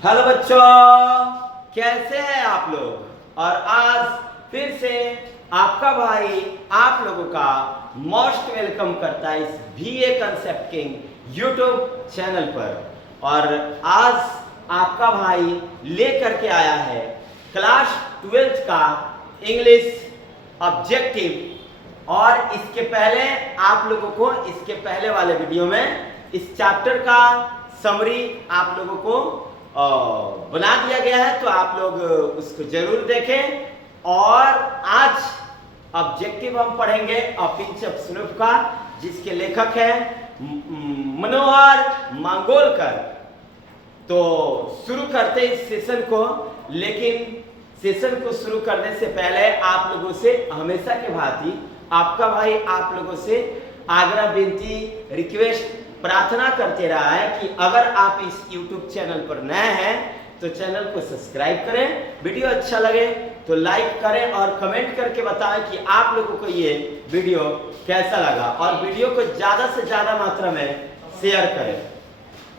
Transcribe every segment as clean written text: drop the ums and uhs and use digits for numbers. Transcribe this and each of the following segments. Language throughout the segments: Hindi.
हेलो बच्चों, कैसे हैं आप लोग। और आज फिर से आपका भाई आप लोगों का मोस्ट वेलकम करता है इस BA concept king YouTube channel पर। और आज आपका भाई लेकर के आया है क्लास 12th का इंग्लिश ऑब्जेक्टिव। और इसके पहले आप लोगों को इसके पहले वाले वीडियो में इस चैप्टर का समरी आप लोगों को बना दिया गया है, तो आप लोग उसको जरूर देखें। और आज ऑब्जेक्टिव हम पढ़ेंगे अ पिंच ऑफ स्नूफ का, जिसके लेखक हैं मनोहर मांगोलकर। तो शुरू करते इस सेशन को, लेकिन सेशन को शुरू करने से पहले आप लोगों से हमेशा के भांति आपका भाई आप लोगों से आग्रह, विनती, रिक्वेस्ट, प्रार्थना करते रहा है कि अगर आप इस YouTube चैनल पर नए हैं तो चैनल को सब्सक्राइब करें, वीडियो अच्छा लगे तो लाइक करें और कमेंट करके बताएं कि आप लोगों को ये वीडियो कैसा लगा, और वीडियो को ज़्यादा से ज़्यादा मात्रा में शेयर करें।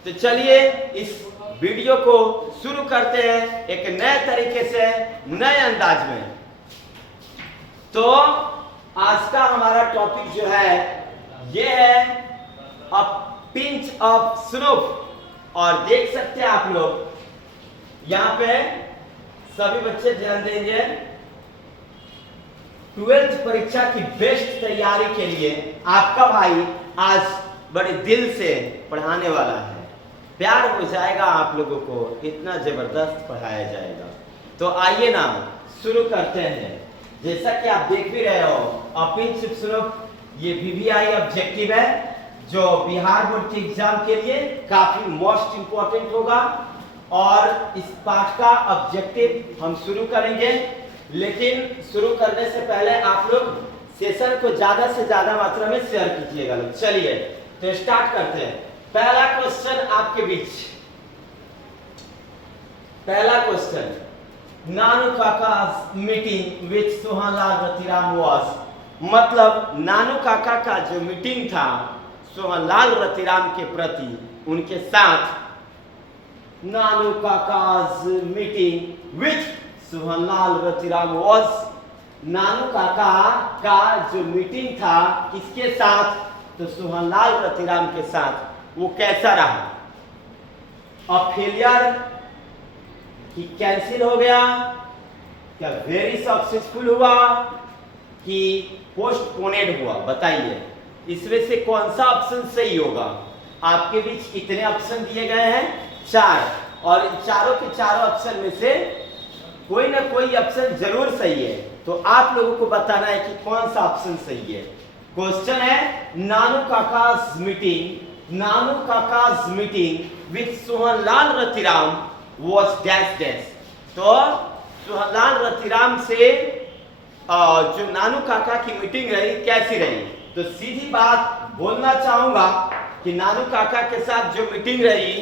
तो चलिए इस वीडियो को शुरू करते हैं एक नए तरीके से, नए अंदाज में। तो आज का हमारा टॉपिक जो है ये है अ पिंच ऑफ स्नूफ। और देख सकते हैं आप लोग यहाँ पे सभी बच्चे ध्यान देंगे। 12th परीक्षा की बेस्ट तैयारी के लिए आपका भाई आज बड़े दिल से पढ़ाने वाला है। प्यार हो जाएगा आप लोगों को, इतना जबरदस्त पढ़ाया जाएगा। तो आइए ना शुरू करते हैं। जैसा कि आप देख भी रहे हो अ पिंच ऑफ स्नूफ ये VVI ऑब्जेक्टिव है, जो बिहार बोर्ड के एग्जाम के लिए काफी मोस्ट इंपॉर्टेंट होगा। और इस पाठ का ऑब्जेक्टिव हम शुरू करेंगे, लेकिन शुरू करने से पहले आप लोग सेशन को ज्यादा से ज्यादा मात्रा में शेयर कीजिएगा लोग। चलिए तो स्टार्ट करते हैं। पहला क्वेश्चन आपके बीच, पहला क्वेश्चन, नानू काका meeting with Sohanlal Ratiram was. मतलब नानू काका का जो मीटिंग था सोहनलाल रतिराम के प्रति, उनके साथ Nanu Kaka's meeting with Sohanlal Ratiram was. Nanu Kaka का जो मीटिंग था किसके साथ, तो सोहनलाल रतिराम के साथ, वो कैसा रहा। अ फेलियर कि कैंसिल हो गया, क्या वेरी सक्सेसफुल हुआ, कि पोस्टपोनेड हुआ, बताइए इसमें से कौन सा ऑप्शन सही होगा। आपके बीच कितने ऑप्शन दिए गए हैं, 4, और इन चारों के चारों ऑप्शन में से कोई ना कोई ऑप्शन जरूर सही है। तो आप लोगों को बताना है कि कौन सा ऑप्शन सही है। क्वेश्चन है Nanu Kaka's meeting with Sohanlal Ratiram was dash dash. तो सोहनलाल रतिराम से जो नानू काका की मीटिंग रही कैसी रही, तो सीधी बात बोलना चाहूंगा कि नानू काका के साथ जो मीटिंग रही,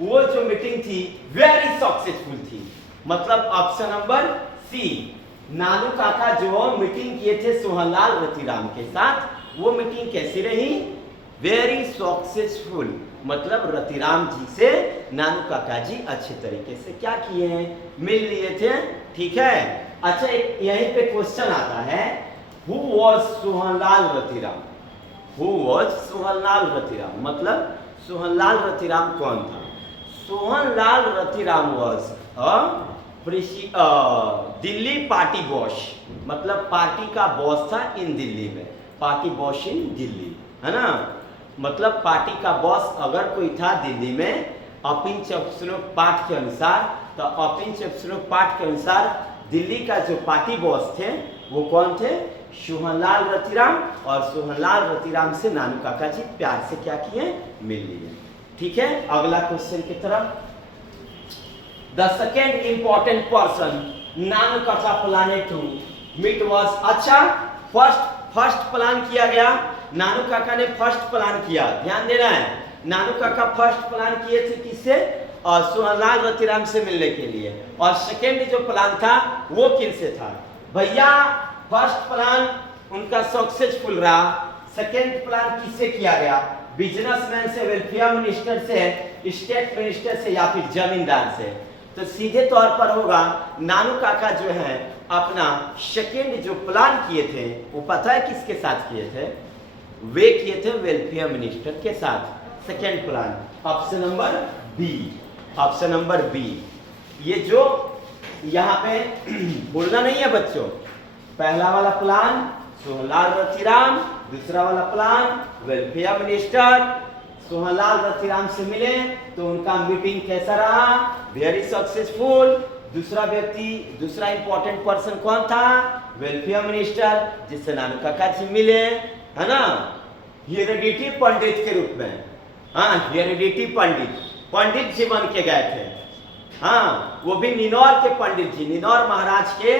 वो जो मीटिंग थी वेरी सक्सेसफुल थी। मतलब ऑप्शन नंबर सी, नानू काका जो मीटिंग किए थे सोहनलाल रतिराम के साथ, वो मीटिंग कैसी रही, वेरी सक्सेसफुल। मतलब रतिराम जी से नानू काका जी अच्छे तरीके से क्या किए हैं, मिल लिए थे। ठीक है। अच्छा, यहीं पे क्वेश्चन आता है, Who was Sohanlal Ratiram? Who was Sohanlal Ratiram? मतलब सोहनलाल रतिराम कौन था। Sohanlal Ratiram was Delhi party boss. मतलब पार्टी का बॉस था इन दिल्ली में, पार्टी बॉस इन दिल्ली, है ना। मतलब पार्टी का बॉस अगर कोई था दिल्ली में, अ पिंच ऑफ स्नूफ पाठ के अनुसार, तो अ पिंच ऑफ स्नूफ पाठ के अनुसार दिल्ली का जो पार्टी बॉस थे वो कौन थे, सोहनलाल रतिराम। और सोहनलाल रतिराम से नानू काका जी प्यार से क्या किए, मिल लिए। ठीक है, अगला क्वेश्चन की तरफ। द सेकेंड इंपॉर्टेंट पर्सन नानू काका प्लान टू मीट वाज। अच्छा, फर्स्ट प्लान किया गया, नानू काका ने फर्स्ट प्लान किया, ध्यान देना है। नानू काका फर्स्ट प्लान किए थे किससे, और सोहनलाल रतिराम से मिलने के लिए। और सेकेंड जो प्लान था वो किनसे था भैया। फर्स्ट प्लान उनका सक्सेसफुल रहा, सेकेंड प्लान किससे किया गया, बिजनेसमैन से, वेलफेयर मिनिस्टर से, स्टेट मिनिस्टर से या फिर जमींदार से? तो सीधे तौर पर होगा नानू काका जो है अपना सेकेंड जो प्लान किए थे वो पता है किसके साथ किए थे? वे किए थे वेलफेयर मिनिस्टर के साथ। Second plan option number B, option number B. ये जो यहाँ पे बोलना नहीं है बच्चों, पहला वाला प्लान सोहनलाल रथिराम, दूसरा वाला प्लान वेलफेयर मिनिस्टर। सोहनलाल रथिराम से मिले तो उनका मीटिंग कैसा रहा? Very successful. दूसरा व्यक्ति, दूसरा इंपॉर्टेंट पर्सन कौन था? वेलफेयर मिनिस्टर, जिससे नानू काका जी मिले, है ना, हेरेडिटी पंडित के रूप में। हाँ, हेरेडिटी पंडित, पंडित जी बन के गए थे। हाँ, वो भी निनौर के पंडित जी, निनौर महाराज के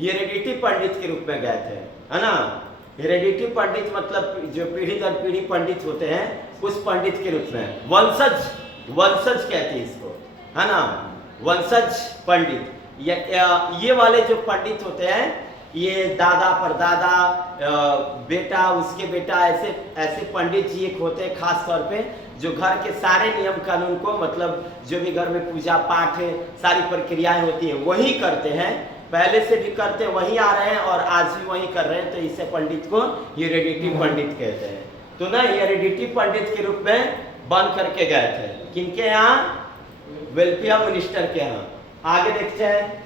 हेरेडिटी पंडित के रूप में गए थे, है ना। हेरेडिटी पंडित मतलब जो पीढ़ी दर पीढ़ी पंडित होते हैं, उस पंडित के रूप में। वंशज, वंशज कहते हैं इसको, है ना, वंशज पंडित। ये वाले जो पंडित होते हैं, ये दादा परदादा, बेटा उसके बेटा, ऐसे ऐसे पंडित जी एक होते हैं खास तौर पे, जो घर के सारे नियम कानून को, मतलब जो भी घर में पूजा पाठ है, सारी प्रक्रियाएं होती है वही करते हैं, पहले से भी करते वही आ रहे हैं और आज भी वही कर रहे हैं। तो इसे पंडित को हेरेडिटी पंडित कहते हैं। तो ना हेरेडिटी पंडित के रूप में बन करके गए थे, किनके यहाँ? वेलफेयर मिनिस्टर के यहाँ। आगे देखते हैं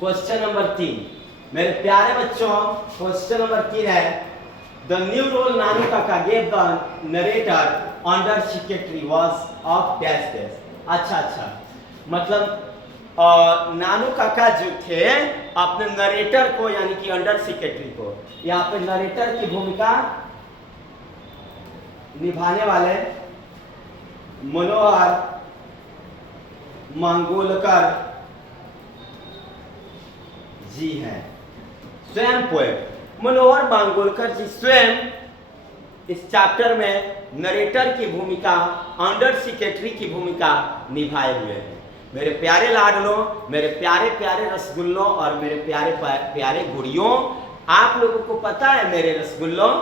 क्वेश्चन नंबर 3। मेरे प्यारे बच्चों, क्वेश्चन नंबर 3 है, द न्यू रोल नानू काका gave the narrator under secretary was of dash dash. अच्छा, मतलब नानू काका जो थे अपने नरेटर को, यानी कि अंडर सेक्रेटरी को, यहाँ पे नरेटर की भूमिका निभाने वाले मनोहर मांगोलकर जी हैं, स्वयं पोएट मनोहर मांगोलकर जी स्वयं इस चैप्टर में नरेटर की भूमिका, अंडर सेक्रेटरी की भूमिका निभाए हुए हैं। मेरे प्यारे लाडलों, मेरे प्यारे प्यारे रसगुल्लों और मेरे प्यारे प्यारे गुड़ियों, आप लोगों को पता है मेरे रसगुल्लों,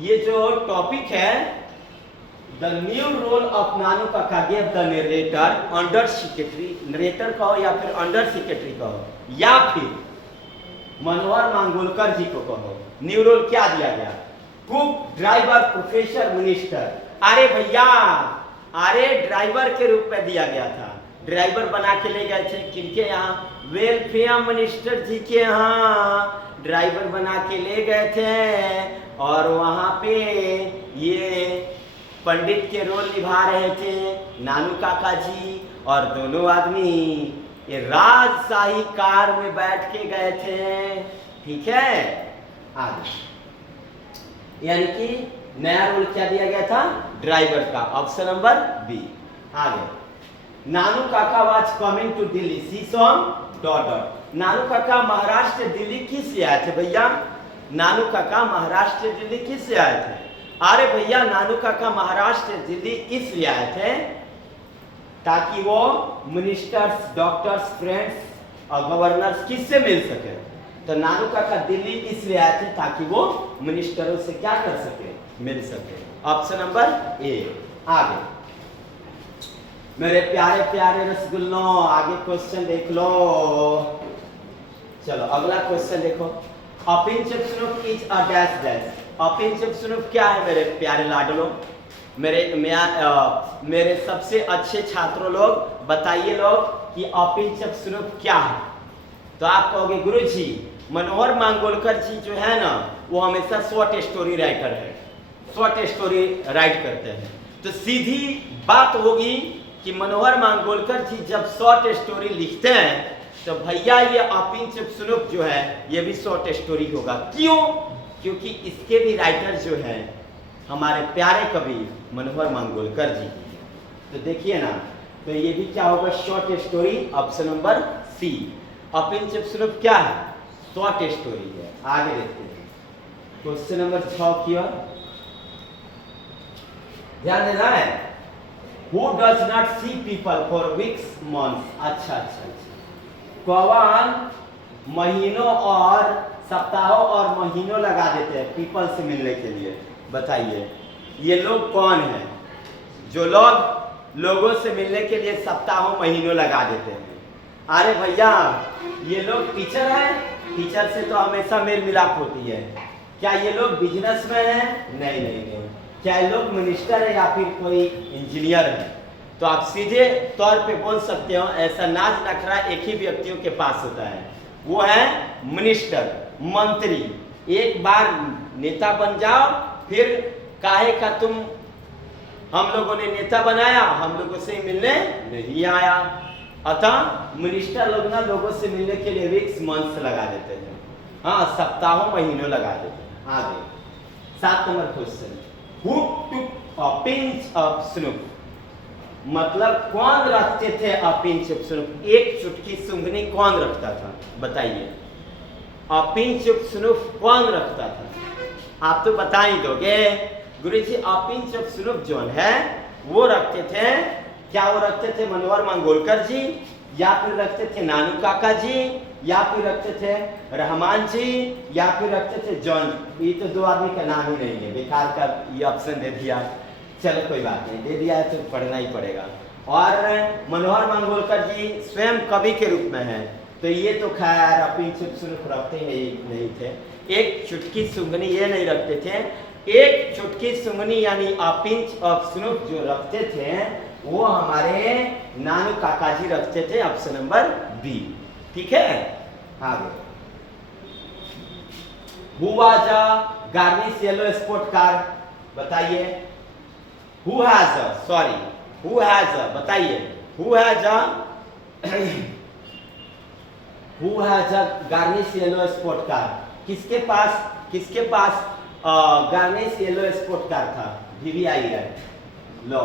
ये जो टॉपिक है द न्यू रोल ऑफ नानू काका gave the narrator under secretary, narrator कहो या फिर अंडर सेक्रेटरी कहो या फिर मनोहर मांगोलकर जी को कहो, न्यू रोल क्या दिया गया? Cook, driver, professor, minister. अरे भैया, अरे ड्राइवर के रूप में दिया गया था, ड्राइवर बना के ले गए थे किनके यहाँ? वेलफेयर मिनिस्टर जी के यहाँ ड्राइवर बना के ले गए थे और वहाँ पे ये पंडित के रोल निभा रहे थे नानू काका जी, और दोनों आदमी ये राजशाही कार में बैठ के गए थे। ठीक है, आगे यानी कि नया रोल क्या दिया गया था? ड्राइवर का, ऑप्शन नंबर बी। आगे, Nanu Kaka was coming to Delhi, C song dot dot. Nanu Kaka Maharashtra Delhi किस लिए आए थे भैया? नानू काका महाराष्ट्र दिल्ली किस लिए आए थे? अरे भैया, नानू काका महाराष्ट्र दिल्ली इसलिए आए थे ताकि वो मिनिस्टर्स, डॉक्टर्स, फ्रेंड्स और गवर्नर्स किससे मिल सके। तो नानू काका दिल्ली इसलिए आए थे ताकि वो मिनिस्टरों से क्या कर सके? मिल सके। Option number A. आगे मेरे प्यारे प्यारे रसगुल्लों, आगे क्वेश्चन देख लो। चलो अगला क्वेश्चन देखो, अ pinch of snoop is a dash dash. A pinch of snoop क्या है मेरे प्यारे लाडलों? मेरे सबसे अच्छे छात्रों लोग बताइए लोग कि अ पिंच ऑफ स्नूप क्या है? तो आप कहोगे गुरुजी मनोहर मांगोलकर जी जो है ना, वो हमेशा शॉर्ट स्टोरी राइटर है, शॉर्ट स्टोरी राइट करते हैं। तो सीधी बात होगी कि मनोहर मांगोलकर जी जब शॉर्ट स्टोरी लिखते हैं तो भैया ये अ पिंच ऑफ स्नूप जो है ये भी शॉर्ट स्टोरी होगा। क्यों? क्योंकि इसके भी राइटर जो है हमारे प्यारे कवि मनोहर मांगोलकर जी। तो देखिए ना, तो ये भी क्या होगा? Short story, option number C. A pinch of snoop क्या है? शॉर्ट स्टोरी है। आगे देखते हैं क्वेश्चन नंबर 6 की ओर ध्यान देना है। Who does not see people for weeks, months? अच्छा, कौन महीनों और सप्ताहों और महीनों लगा देते हैं पीपल से मिलने के लिए? बताइए। ये लोग कौन हैं जो लोगों से मिलने के लिए सप्ताहों महीनों लगा देते हैं? अरे भैया, ये लोग टीचर हैं, टीचर से तो हमेशा मेल मिलाप होती है। क्या ये लोग बिजनेसमैन हैं? नहीं नहीं नहीं। क्या ये लोग मिनिस्टर है या फिर कोई इंजीनियर है? तो आप सीधे तौर पे बोल सकते हो ऐसा नाज नखरा एक ही व्यक्तियों के पास होता है, वो है मिनिस्टर, मंत्री। एक बार नेता बन जाओ, फिर काहे का तुम हम लोगों ने नेता बनाया, हम लोगों से मिलने नहीं आया। अतः मिनिस्टर लोग ना लोगों से मिलने के लिए वीक्स मंथ्स लगा देते थे, हाँ सप्ताहों महीनों लगा देते हैं। आगे 7 number question, who took a pinch of snoop? मतलब कौन रखते थे अ पिंच ऑफ स्नूप? एक चुटकी सूंघनी कौन रखता था? बताइए, अ पिंच ऑफ स्नूप कौन रखता था? आप तो बता ही दोगे गुरुजी। अ पिंच ऑफ स्नूप जो है वो रखते थे, क्या वो रखते थे मनोहर मांगोलकर जी, या फिर रखते थे नानू काका जी, या फिर रखते थे रहमान जी, या फिर रखते थे जॉन? ये तो 2 आदमी का नाम ही नहीं है, बेकार का ये ऑप्शन दे दिया। चलो कोई बात नहीं, दे दिया है तो पढ़ना ही पड़ेगा। और मनोहर मांगोलकर जी स्वयं कवि के रूप में हैं, तो ये तो खैर अपनी चुटकी रखते ही नहीं थे। एक चुटकी सूंघनी ये नहीं रखते थे, एक चुटकी सूंघनी यानी अ पिंच ऑफ स्नूप जो रखते थे वो हमारे नानू काका जी रखते थे। ऑप्शन नंबर बी, ठीक है। आगे, who was a garnish yellow sport car? बताइए, who has a, sorry who has a, बताइए who has a who has a garnish yellow sport car? किसके पास गार्निश येलो स्पोर्ट कार था? VVI है लो,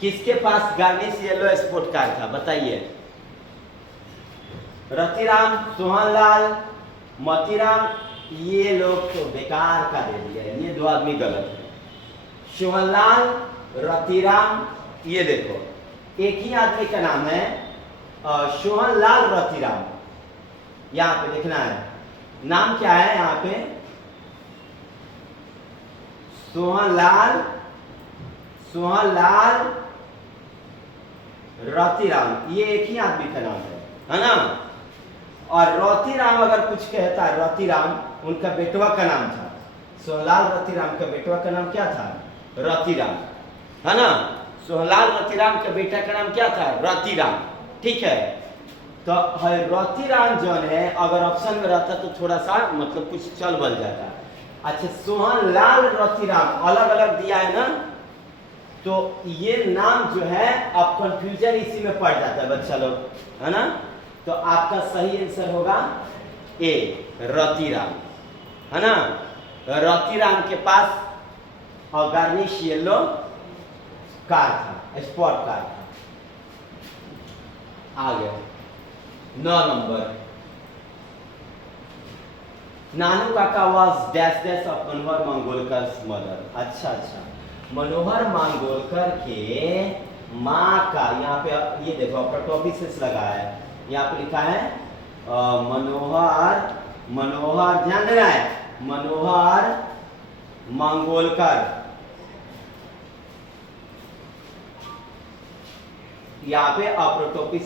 किसके पास गार्निश येलो स्पोर्ट कार था? बताइए, रतिराम, सोहनलाल, मोतीराम? ये लोग तो बेकार का दे दिया, ये 2 आदमी गलत है। सोहनलाल, रतिराम, ये देखो एक ही आदमी का नाम है सोहनलाल रतिराम। यहाँ पे देखना है नाम क्या है, यहाँ पे सोहनलाल रतिराम, ये एक ही आदमी का नाम है ना। और रतिराम अगर कुछ कहता है, रतिराम उनका बेटवा का नाम था। सोहनलाल रतिराम का बेटवा का नाम क्या था? रतिराम, है ना। सोहनलाल रतिराम के बेटा का नाम क्या था? रतिराम, ठीक है। तो रतिराम जो है अगर ऑप्शन में रहता तो थोड़ा सा मतलब कुछ चल बल जाता। अच्छा, सोहनलाल रतिराम अलग अलग दिया है ना, तो ये नाम जो है अब कंफ्यूजन इसी में पड़ जाता है बच्चा लोग, है ना। तो आपका सही आंसर होगा ए, रतिराम, है ना। रतिराम के पास गार्निश येलो कार था, स्पॉट कार था। आगे 9 number, Nanu Kaka was dash dash of Manohar Mangolkar mother? अच्छा, मनोहर मांगोलकर के माँ का, यहाँ पे ये देखो अपॉस्ट्रोफी लगा है, यहाँ पे लिखा है मनोहर ध्यान देना है, मनोहर मांगोलकर। यहाँ पे अपॉस्ट्रोफी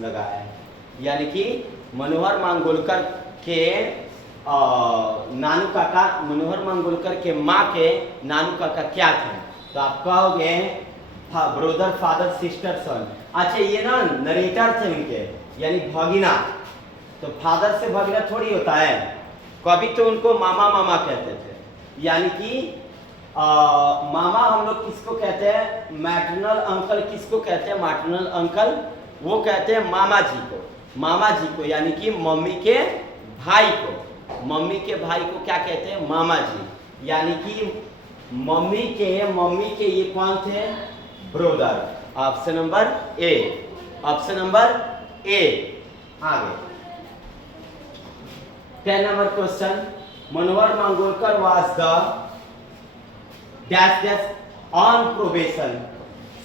लगा है, यानी कि मनोहर मांगोलकर के नानू काका, मनोहर मांगोलकर के माँ के नानू काका क्या थे? तो आप कहोगे ब्रदर, फादर, सिस्टर, सन। अच्छा, ये ना नरेटर थे उनके, यानी भगिना। तो फादर से भगिना थोड़ी होता है, कभी तो उनको मामा कहते थे। यानी कि मामा हम लोग किसको कहते हैं? मैटरनल अंकल किसको कहते हैं? मैटरनल अंकल, वो कहते हैं मामा जी को, यानी कि मम्मी के भाई को। मम्मी के भाई को क्या कहते हैं? मामा जी। यानी कि मम्मी के ये कौन थे? Brother. Option number A, option number A. आगे 10 number question, Manohar Mangolkar was the dash dash on probation,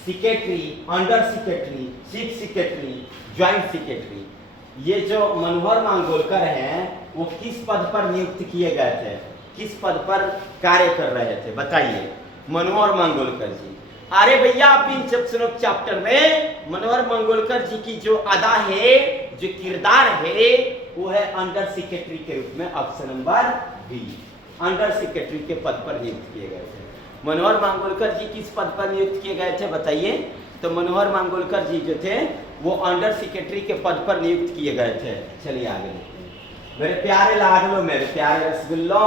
secretary, under secretary, chief secretary, joint secretary. ये जो मनोहर मांगोलकर हैं वो किस पद पर नियुक्त किए गए थे? किस पद पर कार्य कर रहे थे? बताइए। मनोहर मांगोलकर जी। अरे भैया आप इन चैप्टर में मनोहर मांगोलकर जी की जो अदा है, जो किरदार है, वो है अंडर सेक्रेटरी के रूप में। Option number B, under secretary के पद पर नियुक्त किए गए थे। मनोहर मांगोलकर जी किस पद पर नियुक्त किए गए थे बताइए? तो मनोहर मांगोलकर जी जो थे वो अंडर सेक्रेटरी के पद पर नियुक्त किए गए थे। चलिए आगे मेरे प्यारे लाडलो, मेरे प्यारे रसगुल्लो,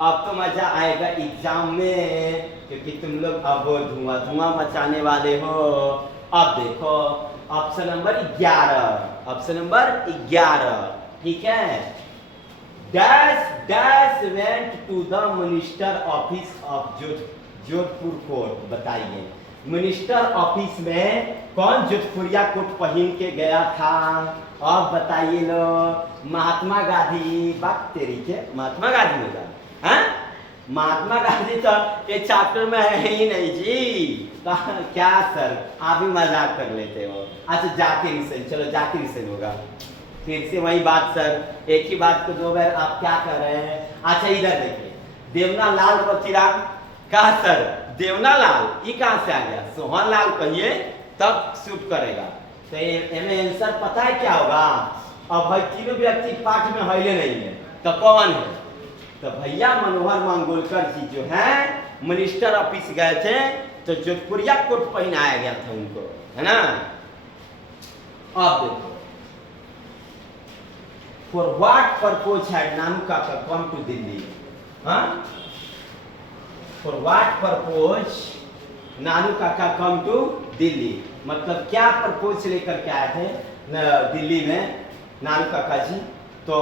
अब तो मजा आएगा एग्जाम में, क्योंकि तुम लोग अब धुआं धुआं मचाने वाले हो। अब देखो ऑप्शन नंबर 11, ऑप्शन नंबर 11, ठीक है। Dash dash went to the minister office of Jodhpur court. बताइए मिनिस्टर ऑफिस में कौन जोधपुरिया कोट पहन के गया था? अब बताइए लो। महात्मा गांधी। बात तेरी के महात्मा गांधी होगा? हाँ, महात्मा गांधी तो ये चैप्टर में है ही नहीं जी। तो क्या सर आप भी मजाक कर लेते हो। अच्छा जाकिर हुसैन, चलो जाकिर हुसैन होगा। फिर से वही बात सर, एक ही बात को दो बार आप क्या कर रहे हैं? अच्छा इधर देखिए, देवना लाल रतिराम। कहा सर देवना लाल, ये कहां से आ गया? सोहन लाल कहिए तब शूट करेगा। तो ये आंसर पता है क्या होगा? अब भाई तीनों व्यक्ति पाठ में हिले नहीं है तो कौन है? तो भैया मनोहर मांगोलकर जी जो है मिनिस्टर ऑफिस गए थे तो जोधपुरिया कोट पहनाया गया था उनको, है ना। अब देखो, फॉर व्हाट पर्पज हैड नानू काका कम टू दिल्ली? हाँ, फॉर व्हाट पर्पज नानू काका कम टू दिल्ली, मतलब क्या पर्पज लेकर के आए थे दिल्ली में नानू काका जी? तो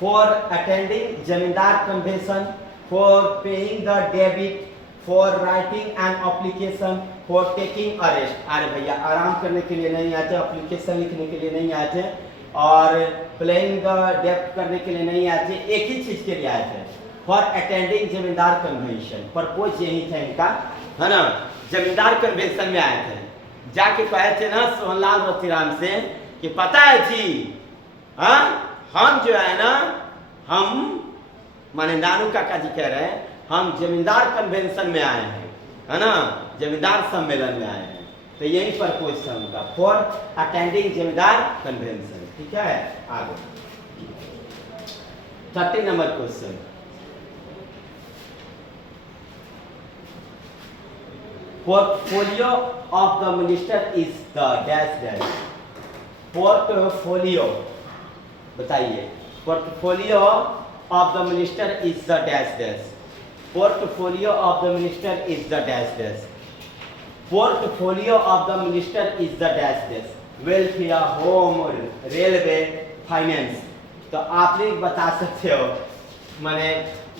फॉर अटेंडिंग जमींदार convention, for paying the debit, for writing an application, for taking arrest. अरे भैया आराम करने के लिए नहीं आए थे, एप्लीकेशन लिखने के लिए नहीं आए थे, और प्लेइंग द डेब्ट करने के लिए नहीं आए थे, एक ही चीज के लिए आए थे, फॉर अटेंडिंग जमींदार कन्वेंशन। पर्पज यही था इनका, है ना। जमींदार कन्वेंशन में आए थे, जाके कहे थे ना सोहनलाल रतिराम से कि पता है जी, हाँ हम जो है ना, हम माने नानू काका जी कह रहे हैं हम जमींदार कन्वेंशन में आए हैं, है ना, जमींदार सम्मेलन में आए हैं। तो यही पर्पज था उनका, फॉर अटेंडिंग जमींदार कन्वेंशन। ठीक है, आगे 30 number question. Portfolio of the minister is the dash dash. Portfolio बताइए, portfolio of the minister is the dash dash. Portfolio of the minister is the dash dash. Portfolio of the minister is the dash dash. Welfare, home, railway, finance. तो आप लोग बता सकते हो, माने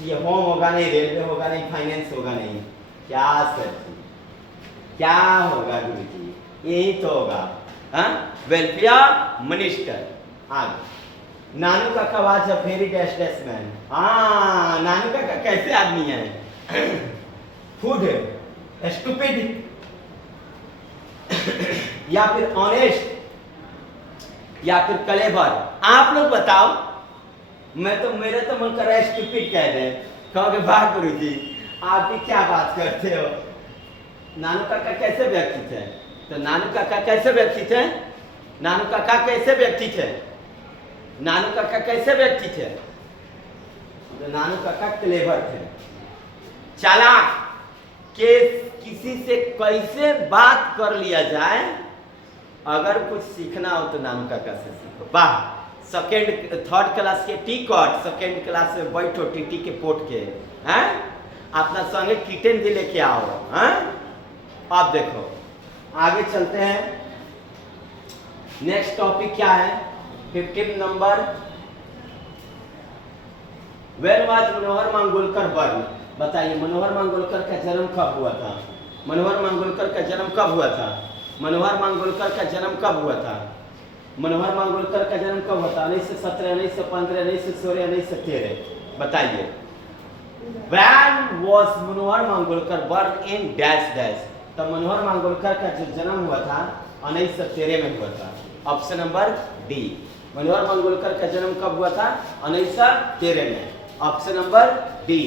ये होम होगा नहीं, रेलवे होगा नहीं, फाइनेंस होगा नहीं, क्या सर क्या होगा गुरु जी? यही तो होगा, हाँ, वेलफेयर मिनिस्टर। आगे Nanu Kaka was a very dash dash man. हाँ, नानू काका कैसे आदमी है? फूड, स्टूपिड, या फिर ऑनेस्ट, या फिर क्लेवर? आप लोग बताओ। मैं तो, मेरा तो मन कर रहा है स्टूपिड कह दे। कहोगे वाह गुरु जी आप भी क्या बात करते हो। नानू काका कैसे व्यक्ति थे? तो नानू काका कैसे व्यक्ति थे? नानू काका कैसे व्यक्ति थे? नानू काका कैसे व्यक्ति थे? तो नानू काका क्लेवर थे, चालाक, के किसी से कैसे बात कर लिया जाए। अगर कुछ सीखना हो तो नानू काका से सीखो। वाह, सेकेंड थर्ड क्लास के टिकट, सेकेंड क्लास में बैठो टीटी के पोट के, हैं, अपना संगे किटन भी लेके आओ, हैं। अब देखो आगे चलते हैं, नेक्स्ट टॉपिक क्या है? 15 number. When was Manohar Mangolkar born? बताइए मनोहर मांगोलकर का जन्म कब हुआ था? मनोहर मांगोलकर का जन्म कब हुआ था? मनोहर मांगोलकर का जन्म कब हुआ था? मनोहर मांगोलकर का जन्म कब हुआ था? 1917, 1915, 1916, 1913? बताइए। When was Manohar मांगोलकर born in dash dash? तो मनोहर मांगोलकर का जो जन्म हुआ था 1913 में हुआ था। Option number D. Manohar Mangolkar का जन्म कब हुआ था? 1913 में। Option number D.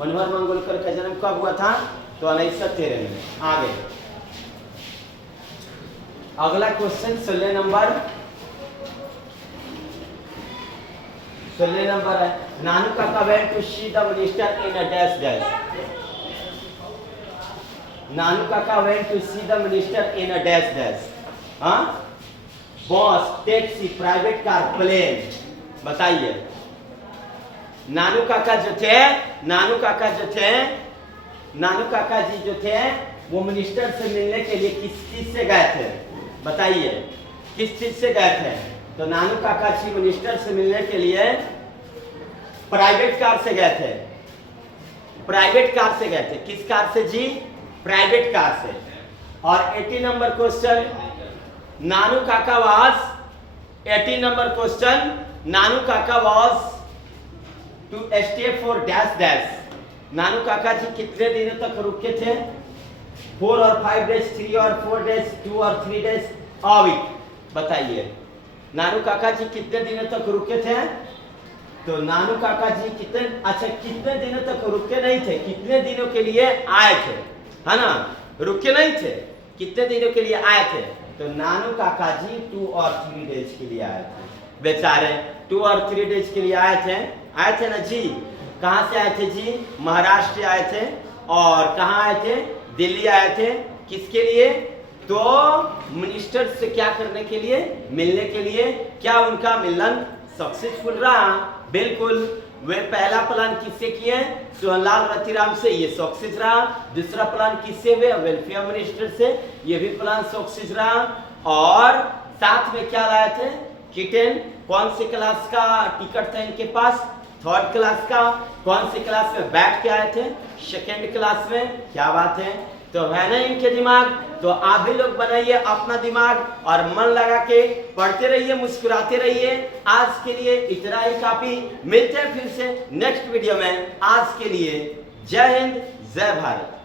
Manohar Mangolkar का जन्म कब हुआ था? तो 1913 में। आगे अगला क्वेश्चन 16 नंबर है। Nanu Kaka went to see the minister in a dash dash. Nanu Kaka went to see the minister in a dash dash. हाँ, bus, taxi, private car, plane, बताइए। नानू काका जी जो थे वो मिनिस्टर से मिलने के लिए किस चीज से गए थे, बताइए, किस चीज से गए थे? तो नानू काका जी मिनिस्टर से मिलने के लिए प्राइवेट कार से गए थे। प्राइवेट कार से गए थे। किस कार से जी? प्राइवेट कार से। और 18 number question, Nanu Kaka was 18 number question, Nanu Kaka was to stay for dash dash. Nanu Kaka ji कितने दिनों तक रुके थे? 4 और 5 डेज, 3 और 4 डेज, 2 और 3 डेज, अ वीक। बताइए नानू काका जी कितने दिनों तक रुके थे? तो नानू काका जी कितने दिनों तक रुके नहीं थे, कितने दिनों के लिए आए थे, है ना? रुके नहीं थे, कितने दिनों के लिए आए थे? तो नानू काका जी 2 और 3 डेज के लिए आए थे। बेचारे 2 और 3 डेज के लिए आए थे ना जी। कहाँ से आए थे जी? महाराष्ट्र आए थे। और कहाँ आए थे? दिल्ली आए थे। किसके लिए? तो मिनिस्टर से क्या करने के लिए? मिलने के लिए। क्या उनका मिलन सक्सेसफुल रहा? बिल्कुल। वे पहला प्लान किससे किए? सोहनलाल रतिराम से, ये सक्सेस रहा। दूसरा प्लान किससे हुए? वेलफेयर मिनिस्टर से, ये भी प्लान सक्सेस रहा। और साथ में क्या लाए थे? किटन। कौन सी क्लास का टिकट था इनके पास? 3rd क्लास का। कौन सी क्लास में बैठ के आए थे? 2nd क्लास में। क्या बात है? तो है ना इनके दिमाग। तो आप भी लोग बनाइए अपना दिमाग और मन लगा के पढ़ते रहिए, मुस्कुराते रहिए। आज के लिए इतना ही काफी। मिलते हैं फिर से नेक्स्ट वीडियो में। आज के लिए जय हिंद, जय भारत।